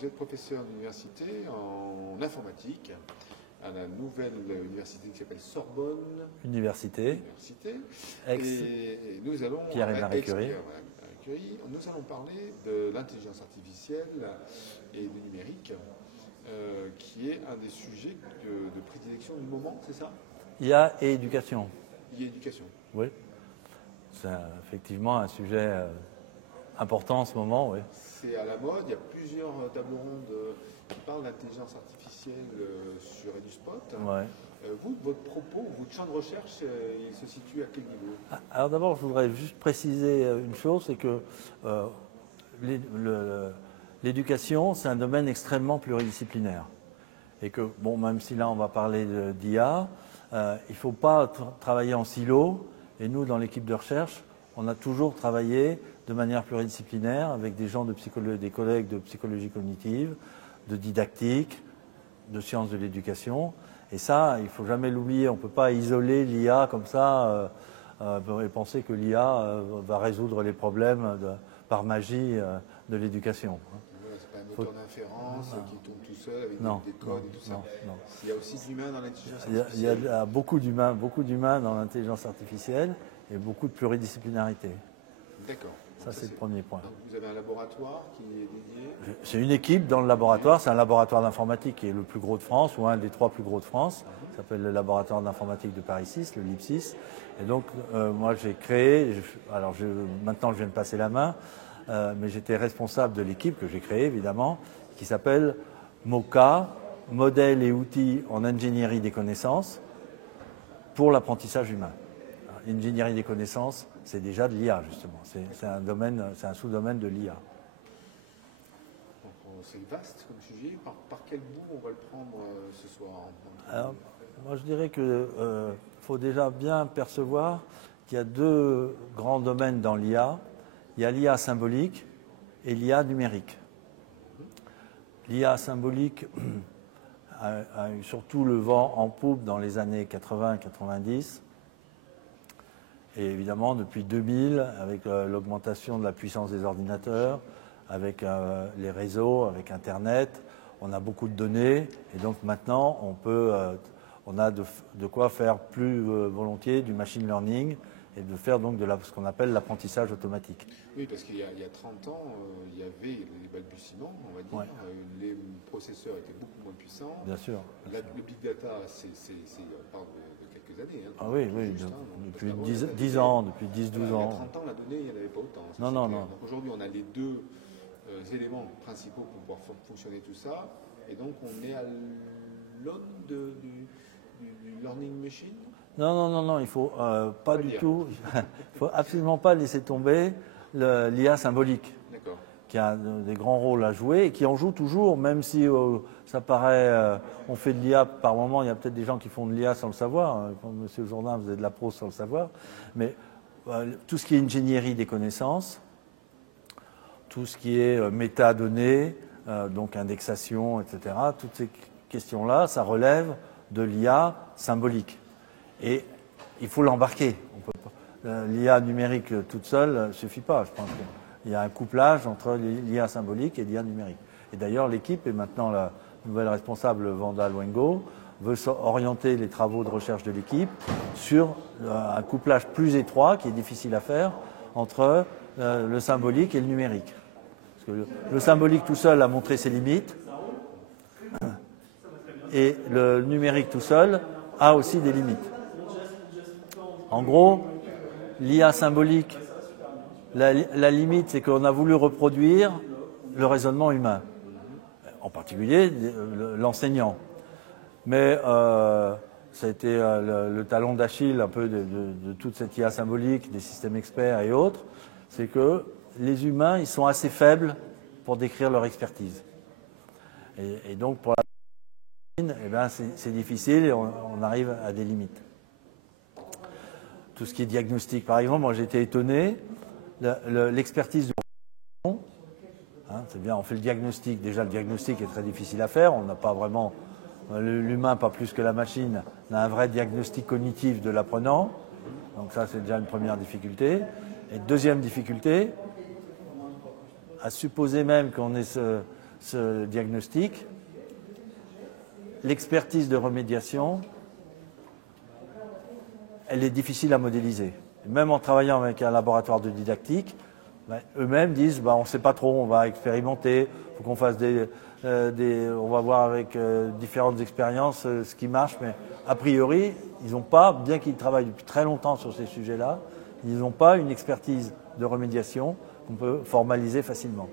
vous êtes professeur d'université en informatique à la nouvelle université qui s'appelle Sorbonne Université. Et nous allons Pierre et Marie Curie. Nous allons parler de l'intelligence artificielle et du numérique, qui est un des sujets de prédilection du moment, c'est ça? IA et éducation. IA et éducation. Oui. C'est effectivement un sujet important en ce moment, oui. C'est à la mode, il y a plusieurs tables rondes qui parlent d'intelligence artificielle sur EduSpot. Ouais. Vous, votre propos, votre champ de recherche, il se situe à quel niveau? Alors d'abord, je voudrais juste préciser une chose, c'est que l'éducation, c'est un domaine extrêmement pluridisciplinaire. Et que, bon, même si là on va parler d'IA, il ne faut pas travailler en silo. Et nous, dans l'équipe de recherche, on a toujours travaillé de manière pluridisciplinaire avec des gens des collègues de psychologie cognitive, de didactique, de sciences de l'éducation. Et ça, il ne faut jamais l'oublier. On ne peut pas isoler l'IA comme ça et penser que l'IA va résoudre les problèmes par magie de l'éducation. Ce n'est pas un moteur d'inférence qui tourne tout seul avec des codes et tout ça. Non. Il y a aussi de l'humain dans l'intelligence artificielle. Il y a beaucoup d'humains dans l'intelligence artificielle et beaucoup de pluridisciplinarité. D'accord. Ça, c'est le premier point. Donc, vous avez un laboratoire qui est dédié? C'est une équipe dans le laboratoire. C'est un laboratoire d'informatique qui est le plus gros de France, ou un des 3 plus gros de France. Ça s'appelle le laboratoire d'informatique de Paris 6, le LIP 6. Et donc, moi, j'ai créé, maintenant je viens de passer la main, mais j'étais responsable de l'équipe que j'ai créée, évidemment, qui s'appelle MOCA, Modèles et outils en ingénierie des connaissances pour l'apprentissage humain. Ingénierie des connaissances, c'est déjà de l'IA, justement. C'est un sous-domaine de l'IA. C'est vaste comme sujet. Par quel bout on va le prendre ce soir? Alors, moi, je dirais qu'il faut déjà bien percevoir qu'il y a 2 grands domaines dans l'IA. Il y a l'IA symbolique et l'IA numérique. L'IA symbolique a eu surtout le vent en poupe dans les années 80-90. Et évidemment, depuis 2000, avec l'augmentation de la puissance des ordinateurs, avec les réseaux, avec Internet, on a beaucoup de données. Et donc maintenant, on a de quoi faire plus volontiers du machine learning et de faire donc ce qu'on appelle l'apprentissage automatique. Oui, parce qu'il y a 30 ans, il y avait les balbutiements, on va dire. Ouais. Les processeurs étaient beaucoup moins puissants. Bien sûr. Le big data, on parle de quelques années. Ah oui, depuis 10 ans, depuis 10-12 ans. Il y a 30 ans, la donnée, il n'y en avait pas autant. Non. Donc aujourd'hui, on a les 2 éléments principaux pour pouvoir fonctionner tout ça. Et donc, on est à l'aune du learning machine. Non, il ne faut pas du tout, il faut absolument pas laisser tomber l'IA symbolique, qui a des grands rôles à jouer et qui en joue toujours, même si ça paraît, on fait de l'IA par moment, il y a peut-être des gens qui font de l'IA sans le savoir, comme Monsieur Jourdain faisait de la prose sans le savoir, mais tout ce qui est ingénierie des connaissances, tout ce qui est métadonnées, donc indexation, etc., toutes ces questions-là, ça relève de l'IA symbolique. Et il faut l'embarquer. L'IA numérique toute seule ne suffit pas. Je pense qu'il y a un couplage entre l'IA symbolique et l'IA numérique. Et d'ailleurs, l'équipe, et maintenant la nouvelle responsable Wanda Luengo, veut orienter les travaux de recherche de l'équipe sur un couplage plus étroit, qui est difficile à faire, entre le symbolique et le numérique. Parce que le symbolique tout seul a montré ses limites, et le numérique tout seul a aussi des limites. En gros, l'IA symbolique, la limite, c'est qu'on a voulu reproduire le raisonnement humain, en particulier l'enseignant. Mais ça a été le talon d'Achille un peu de toute cette IA symbolique, des systèmes experts et autres, c'est que les humains, ils sont assez faibles pour décrire leur expertise. Et donc, pour la machine, c'est difficile et on arrive à des limites. Tout ce qui est diagnostic, par exemple, moi j'ai été étonné, l'expertise de c'est bien, on fait le diagnostic. Déjà, le diagnostic est très difficile à faire. On n'a pas vraiment, l'humain, pas plus que la machine, n'a un vrai diagnostic cognitif de l'apprenant. Donc ça, c'est déjà une première difficulté. Et deuxième difficulté, à supposer même qu'on ait ce diagnostic, l'expertise de remédiation, elle est difficile à modéliser. Même en travaillant avec un laboratoire de didactique, eux-mêmes disent on ne sait pas trop, on va expérimenter, il faut qu'on fasse on va voir avec différentes expériences ce qui marche, mais a priori, ils n'ont pas, bien qu'ils travaillent depuis très longtemps sur ces sujets-là, ils n'ont pas une expertise de remédiation qu'on peut formaliser facilement.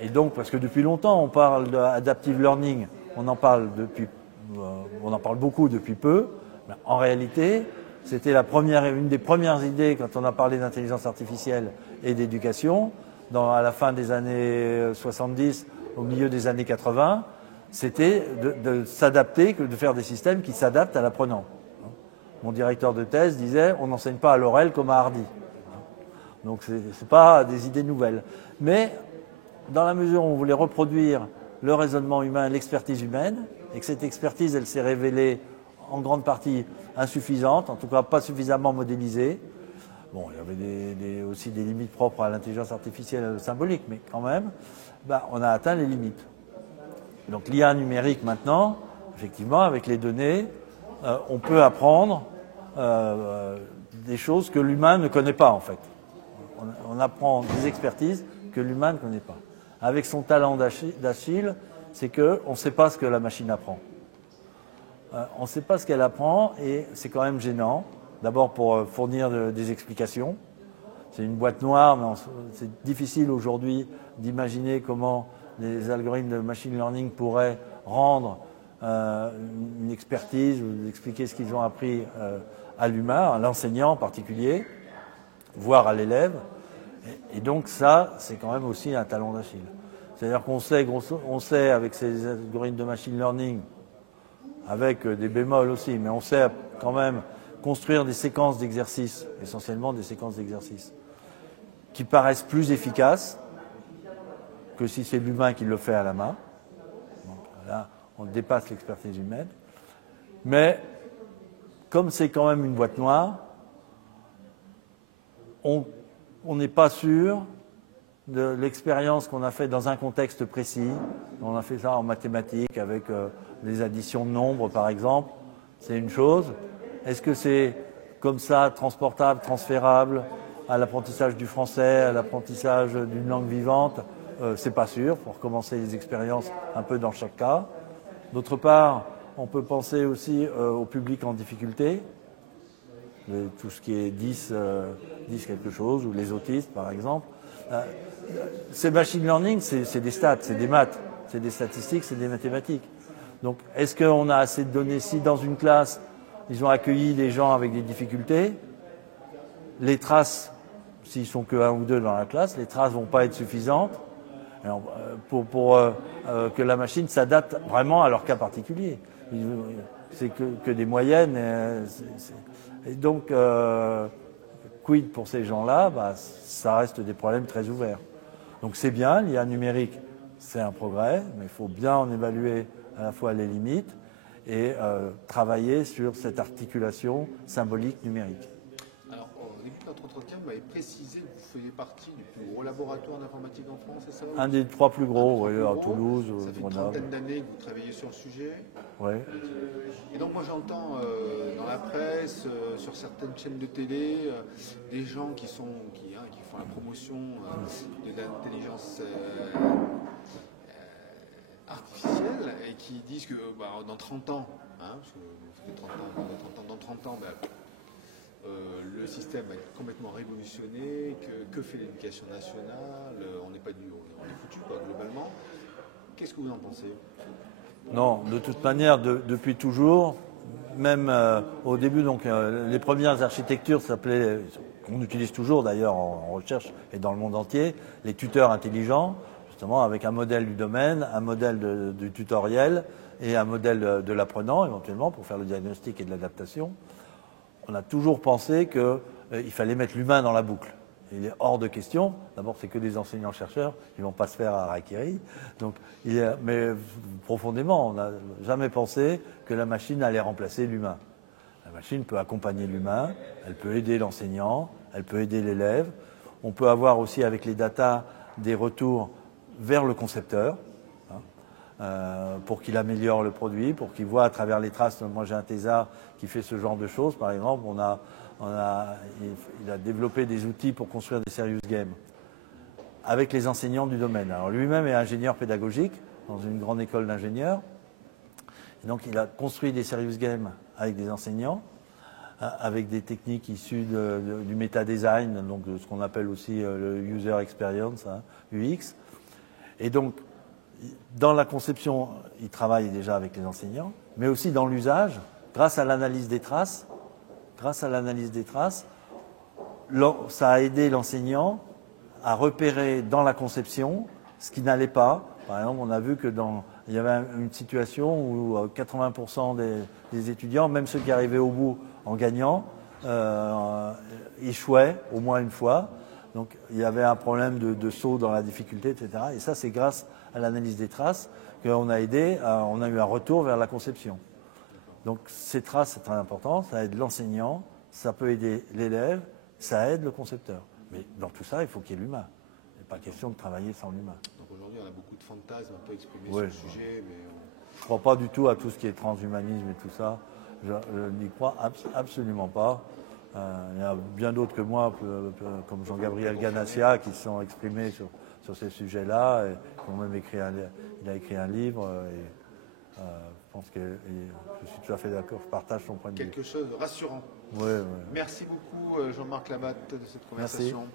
Et donc, parce que depuis longtemps, on parle d'adaptive learning, on en parle beaucoup depuis peu, mais en réalité, c'était une des premières idées quand on a parlé d'intelligence artificielle et d'éducation, à la fin des années 70, au milieu des années 80, c'était de s'adapter, de faire des systèmes qui s'adaptent à l'apprenant. Mon directeur de thèse disait, on n'enseigne pas à l'oral comme à Hardy. Donc ce n'est pas des idées nouvelles. Mais dans la mesure où on voulait reproduire le raisonnement humain, l'expertise humaine, et que cette expertise, elle s'est révélée en grande partie insuffisante, en tout cas pas suffisamment modélisée. Bon, il y avait aussi des limites propres à l'intelligence artificielle symbolique, mais quand même, on a atteint les limites. Donc l'IA numérique maintenant, effectivement, avec les données, on peut apprendre des choses que l'humain ne connaît pas en fait. On apprend des expertises que l'humain ne connaît pas. Avec son talent d'Achille, c'est qu'on ne sait pas ce que la machine apprend. On ne sait pas ce qu'elle apprend et c'est quand même gênant. D'abord pour fournir des explications. C'est une boîte noire, mais c'est difficile aujourd'hui d'imaginer comment les algorithmes de machine learning pourraient rendre une expertise ou expliquer ce qu'ils ont appris à l'humain, à l'enseignant en particulier, voire à l'élève. Et donc ça, c'est quand même aussi un talon d'Achille. C'est-à-dire qu'on sait avec ces algorithmes de machine learning, avec des bémols aussi, mais on sait quand même construire des séquences d'exercices, essentiellement des séquences d'exercices, qui paraissent plus efficaces que si c'est l'humain qui le fait à la main. Donc là, on dépasse l'expertise humaine. Mais comme c'est quand même une boîte noire, on n'est pas sûr de l'expérience qu'on a fait dans un contexte précis. On a fait ça en mathématiques avec les additions de nombres, par exemple. C'est une chose. Est-ce que c'est comme ça, transportable, transférable à l'apprentissage du français, à l'apprentissage d'une langue vivante? C'est pas sûr, pour commencer les expériences un peu dans chaque cas. D'autre part, on peut penser aussi au public en difficulté, tout ce qui est 10 quelque chose, ou les autistes par exemple. Ces machine learning, c'est des stats, c'est des maths, c'est des statistiques, c'est des mathématiques. Donc est-ce qu'on a assez de données? Si dans une classe, ils ont accueilli des gens avec des difficultés, les traces, s'ils sont que 1 ou 2 dans la classe, les traces ne vont pas être suffisantes pour que la machine s'adapte vraiment à leur cas particulier. C'est que des moyennes. Et donc, quid pour ces gens-là? Ça reste des problèmes très ouverts. Donc c'est bien, l'IA numérique, c'est un progrès, mais il faut bien en évaluer à la fois les limites et travailler sur cette articulation symbolique numérique. Alors, au début de notre entretien, vous m'avez précisé que vous faisiez partie du plus gros laboratoire d'informatique en France, c'est ça? Un des 3 plus gros, oui, à Toulouse, ça fait une trentaine d'années que vous travaillez sur le sujet. Oui. Et donc moi j'entends dans la presse, sur certaines chaînes de télé, des gens qui font la promotion de l'intelligence artificielle et qui disent que dans 30 ans, parce que ça fait 30 ans, dans 30 ans, le système va être complètement révolutionné, que fait l'éducation nationale, on est foutu globalement. Qu'est-ce que vous en pensez? Non, de toute manière, depuis toujours, même au début, donc les premières architectures s'appelaient, qu'on utilise toujours d'ailleurs en recherche et dans le monde entier, les tuteurs intelligents, justement avec un modèle du domaine, un modèle du tutoriel et un modèle de l'apprenant éventuellement pour faire le diagnostic et de l'adaptation. On a toujours pensé qu'il fallait mettre l'humain dans la boucle. Il est hors de question. D'abord, c'est que des enseignants-chercheurs, ils ne vont pas se faire à Harakiri. Donc, mais profondément, on n'a jamais pensé que la machine allait remplacer l'humain. La machine peut accompagner l'humain, elle peut aider l'enseignant, elle peut aider l'élève. On peut avoir aussi avec les datas des retours vers le concepteur. pour qu'il améliore le produit, pour qu'il voit à travers les traces. Moi, j'ai un thésard qui fait ce genre de choses, par exemple. Il a développé des outils pour construire des serious games avec les enseignants du domaine. Alors lui-même est ingénieur pédagogique dans une grande école d'ingénieurs. Et donc il a construit des serious games avec des enseignants, avec des techniques issues du méta-design, donc de ce qu'on appelle aussi le user experience, UX. Et donc, dans la conception, il travaille déjà avec les enseignants, mais aussi dans l'usage, grâce à l'analyse des traces. Ça a aidé l'enseignant à repérer dans la conception ce qui n'allait pas. Par exemple, on a vu que il y avait une situation où 80% des étudiants, même ceux qui arrivaient au bout en gagnant, échouaient au moins une fois. Donc il y avait un problème de saut dans la difficulté, etc. Et ça, c'est grâce à l'analyse des traces qu'on a aidé, on a eu un retour vers la conception. Donc ces traces, c'est très important, ça aide l'enseignant, ça peut aider l'élève, ça aide le concepteur. Mais dans tout ça, il faut qu'il y ait l'humain. Il n'est pas question de travailler sans l'humain. Donc aujourd'hui, on a beaucoup de fantasmes un peu exprimés sur le sujet. Mais je ne crois pas du tout à tout ce qui est transhumanisme et tout ça. Je n'y crois absolument pas. Il y a bien d'autres que moi, comme Jean-Gabriel Ganassia, qui se sont exprimés sur ces sujets-là. Il a écrit un livre. Je pense que je suis tout à fait d'accord. Je partage son point de vue. Quelque chose de rassurant. Oui. Merci beaucoup, Jean-Marc Labatte, de cette conversation. Merci.